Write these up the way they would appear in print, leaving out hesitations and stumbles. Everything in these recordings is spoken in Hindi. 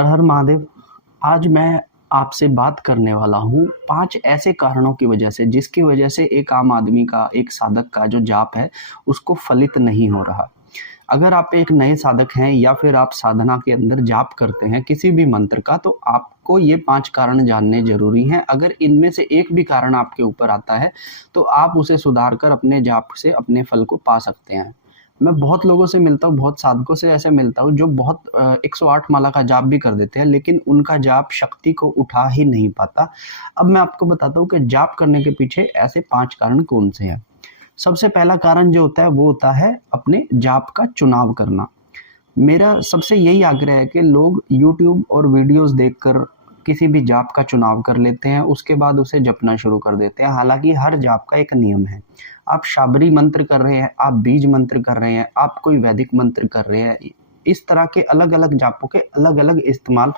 हर हर महादेव। आज मैं आपसे बात करने वाला हूँ 5 ऐसे कारणों की वजह से जिसकी वजह से एक आम आदमी का, एक साधक का जो जाप है उसको फलित नहीं हो रहा। अगर आप एक नए साधक हैं या फिर आप साधना के अंदर जाप करते हैं किसी भी मंत्र का, तो आपको ये 5 कारण जानने ज़रूरी हैं। अगर इनमें से एक भी कारण आपके ऊपर आता है तो आप उसे सुधार कर अपने जाप से अपने फल को पा सकते हैं। मैं बहुत लोगों से मिलता हूँ, बहुत साधकों से ऐसे मिलता हूँ जो बहुत 108 माला का जाप भी कर देते हैं, लेकिन उनका जाप शक्ति को उठा ही नहीं पाता। अब मैं आपको बताता हूँ कि जाप करने के पीछे ऐसे 5 कारण कौन से हैं। सबसे पहला कारण जो होता है वो होता है अपने जाप का चुनाव करना। मेरा सबसे यही आग्रह है कि लोग यूट्यूब और वीडियोस देखकर किसी भी जाप का चुनाव कर लेते हैं, उसके बाद उसे जपना शुरू कर देते हैं। हालांकि हर जाप का एक नियम है। आप शाबरी मंत्र कर रहे हैं, आप बीज मंत्र कर रहे हैं, आप कोई वैदिक मंत्र कर रहे हैं, इस तरह के अलग अलग जापों के अलग अलग इस्तेमाल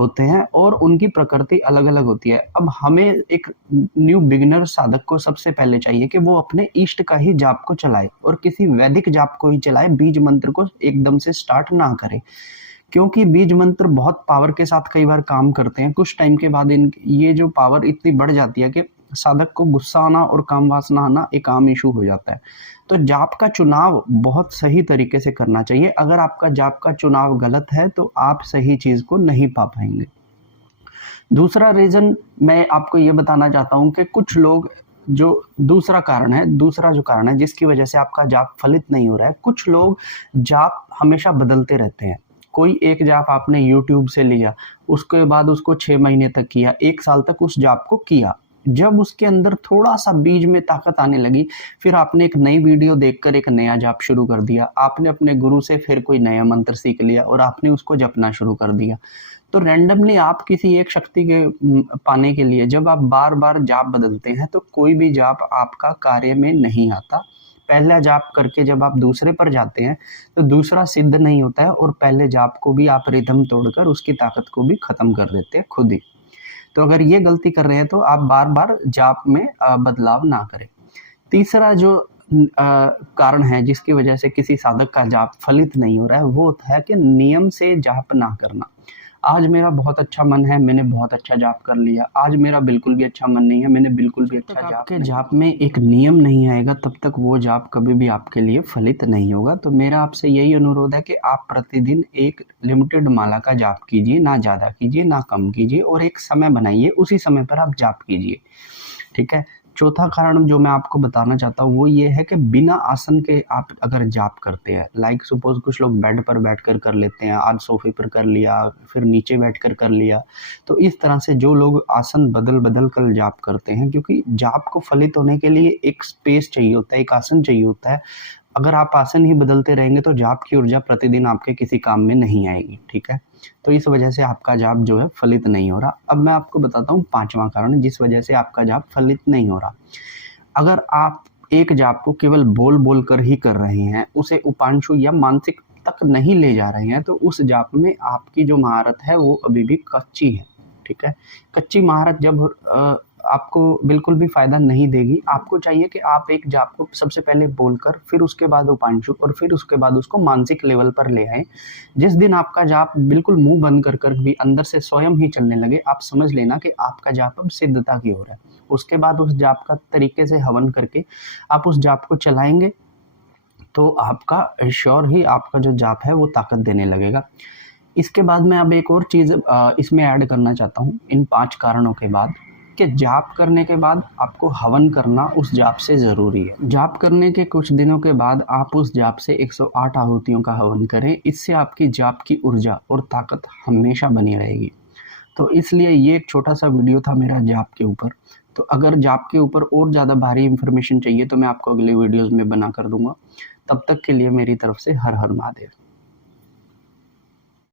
होते हैं और उनकी प्रकृति अलग अलग होती है। अब हमें एक न्यू बिगिनर साधक को सबसे पहले चाहिए कि वो अपने इष्ट का ही जाप को चलाए और किसी वैदिक जाप को ही चलाए, बीज मंत्र को एकदम से स्टार्ट ना करे, क्योंकि बीज मंत्र बहुत पावर के साथ कई बार काम करते हैं। कुछ टाइम के बाद ये जो पावर इतनी बढ़ जाती है कि साधक को गुस्सा आना और काम वासना आना एक आम इशू हो जाता है। तो जाप का चुनाव बहुत सही तरीके से करना चाहिए। अगर आपका जाप का चुनाव गलत है तो आप सही चीज को नहीं पा पाएंगे। दूसरा रीजन मैं आपको ये बताना चाहता हूँ कि कुछ लोग दूसरा जो कारण है जिसकी वजह से आपका जाप फलित नहीं हो रहा है, कुछ लोग जाप हमेशा बदलते रहते हैं। कोई एक जाप आपने YouTube से लिया, उसके बाद उसको 6 महीने तक किया, 1 साल तक उस जाप को किया। जब उसके अंदर थोड़ा सा बीज में ताकत आने लगी, फिर आपने एक नई वीडियो देखकर एक नया जाप शुरू कर दिया। आपने अपने गुरु से फिर कोई नया मंत्र सीख लिया और आपने उसको जपना शुरू कर दिया। तो रैंडमली आप किसी एक शक्ति के पाने के लिए जब आप बार बार जाप बदलते हैं तो कोई भी जाप आपका कार्य में नहीं आता। पहला जाप करके जब आप दूसरे पर जाते हैं तो दूसरा सिद्ध नहीं होता है और पहले जाप को भी आप रिदम तोड़कर उसकी ताकत को भी खत्म कर देते हैं खुद ही। तो अगर ये गलती कर रहे हैं तो आप बार बार जाप में बदलाव ना करें। तीसरा जो कारण है जिसकी वजह से किसी साधक का जाप फलित नहीं हो रहा है वो होता है कि नियम से जाप ना करना। आज मेरा बहुत अच्छा मन है, मैंने बहुत अच्छा जाप कर लिया। आज मेरा बिल्कुल भी अच्छा मन नहीं है, मैंने बिल्कुल भी अच्छा जाप के जाप में एक नियम नहीं आएगा तब तक वो जाप कभी भी आपके लिए फलित नहीं होगा। तो मेरा आपसे यही अनुरोध है कि आप प्रतिदिन एक लिमिटेड माला का जाप कीजिए, ना ज़्यादा कीजिए ना कम कीजिए, और एक समय बनाइए, उसी समय पर आप जाप कीजिए। ठीक है। चौथा कारण जो मैं आपको बताना चाहता हूँ वो ये है कि बिना आसन के आप अगर जाप करते हैं, लाइक सपोज कुछ लोग बेड पर बैठकर कर लेते हैं, आज सोफे पर कर लिया, फिर नीचे बैठकर कर लिया। तो इस तरह से जो लोग आसन बदल बदल कर जाप करते हैं, क्योंकि जाप को फलित होने के लिए एक स्पेस चाहिए होता है, एक आसन चाहिए होता है। अगर आप आसन ही बदलते रहेंगे तो जाप की ऊर्जा प्रतिदिन आपके किसी काम में नहीं आएगी। ठीक है। तो इस वजह से आपका जाप जो है फलित नहीं हो रहा। अब मैं आपको बताता हूँ 5वां कारण जिस वजह से आपका जाप फलित नहीं हो रहा। अगर आप एक जाप को केवल बोल बोल कर ही कर रहे हैं, उसे उपांशु या मानसिक तक नहीं ले जा रहे हैं, तो उस जाप में आपकी जो महारत है वो अभी भी कच्ची है। ठीक है। कच्ची महारत जब आपको बिल्कुल भी फायदा नहीं देगी। आपको चाहिए कि आप एक जाप को सबसे पहले बोलकर, फिर उसके बाद उपांशु और फिर उसके बाद उसको मानसिक लेवल पर ले आए। जिस दिन आपका जाप बिल्कुल मुंह बंद कर कर भी अंदर से स्वयं ही चलने लगे, आप समझ लेना कि आपका जाप अब सिद्धता की ओर है। उसके बाद उस जाप का तरीके से हवन करके आप उस जाप को चलाएंगे तो आपका श्योर ही आपका जो जाप है वो ताकत देने लगेगा। इसके बाद मैं अब एक और चीज़ इसमें ऐड करना चाहता हूँ इन 5 कारणों के बाद, कि जाप करने के बाद आपको हवन करना उस जाप से ज़रूरी है। जाप करने के कुछ दिनों के बाद आप उस जाप से 108 आहुतियों का हवन करें। इससे आपकी जाप की ऊर्जा और ताकत हमेशा बनी रहेगी। तो इसलिए ये एक छोटा सा वीडियो था मेरा जाप के ऊपर। तो अगर जाप के ऊपर और ज़्यादा भारी इंफॉर्मेशन चाहिए तो मैं आपको अगले वीडियोज़ में बना कर दूंगा। तब तक के लिए मेरी तरफ से हर हर महादेव।